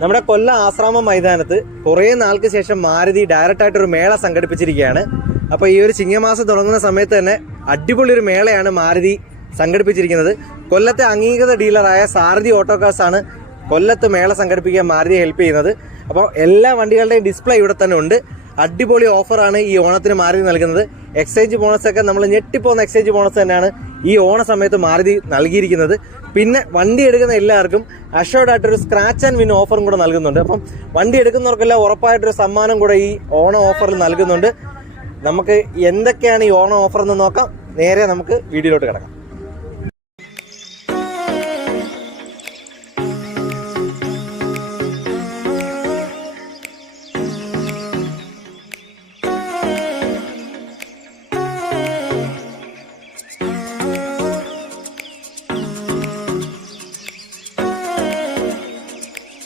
നമ്മുടെ കൊല്ലം ആശ്രാമം മൈതാനത്ത് കുറേ നാൾക്ക് ശേഷം മാരുതി ഡയറക്റ്റായിട്ടൊരു മേള സംഘടിപ്പിച്ചിരിക്കുകയാണ്. അപ്പോൾ ഈ ഒരു ചിങ്ങമാസം തുടങ്ങുന്ന സമയത്ത് തന്നെ അടിപൊളി ഒരു മേളയാണ് മാരുതി സംഘടിപ്പിച്ചിരിക്കുന്നത്. കൊല്ലത്തെ അംഗീകൃത ഡീലറായ സാരഥി ഓട്ടോകാർസാണ് കൊല്ലത്ത് മേള സംഘടിപ്പിക്കാൻ മാരുതിയെ ഹെൽപ്പ് ചെയ്യുന്നത്. അപ്പോൾ എല്ലാ വണ്ടികളുടെയും ഡിസ്പ്ലേ ഇവിടെ തന്നെ ഉണ്ട്. അടിപൊളി ഓഫറാണ് ഈ ഓണത്തിന് മാരുതി നൽകുന്നത്. എക്സ്ചേഞ്ച് ബോണസൊക്കെ നമ്മൾ ഞെട്ടിപ്പോകുന്ന എക്സ്ചേഞ്ച് ബോണസ് തന്നെയാണ് ഈ ഓണ സമയത്ത് മാരുതി നൽകിയിരിക്കുന്നത്. പിന്നെ വണ്ടി എടുക്കുന്ന എല്ലാവർക്കും അഷോർഡ് ആയിട്ടൊരു സ്ക്രാച്ച് ആൻഡ് വിൻ ഓഫറും കൂടെ നൽകുന്നുണ്ട്. അപ്പം വണ്ടി എടുക്കുന്നവർക്കെല്ലാം ഉറപ്പായിട്ടൊരു സമ്മാനം കൂടെ ഈ ഓണ ഓഫറിൽ നൽകുന്നുണ്ട്. നമുക്ക് എന്തൊക്കെയാണ് ഈ ഓണ ഓഫർ എന്ന് നോക്കാം. നേരെ നമുക്ക് വീഡിയോയിലോട്ട് കിടക്കാം.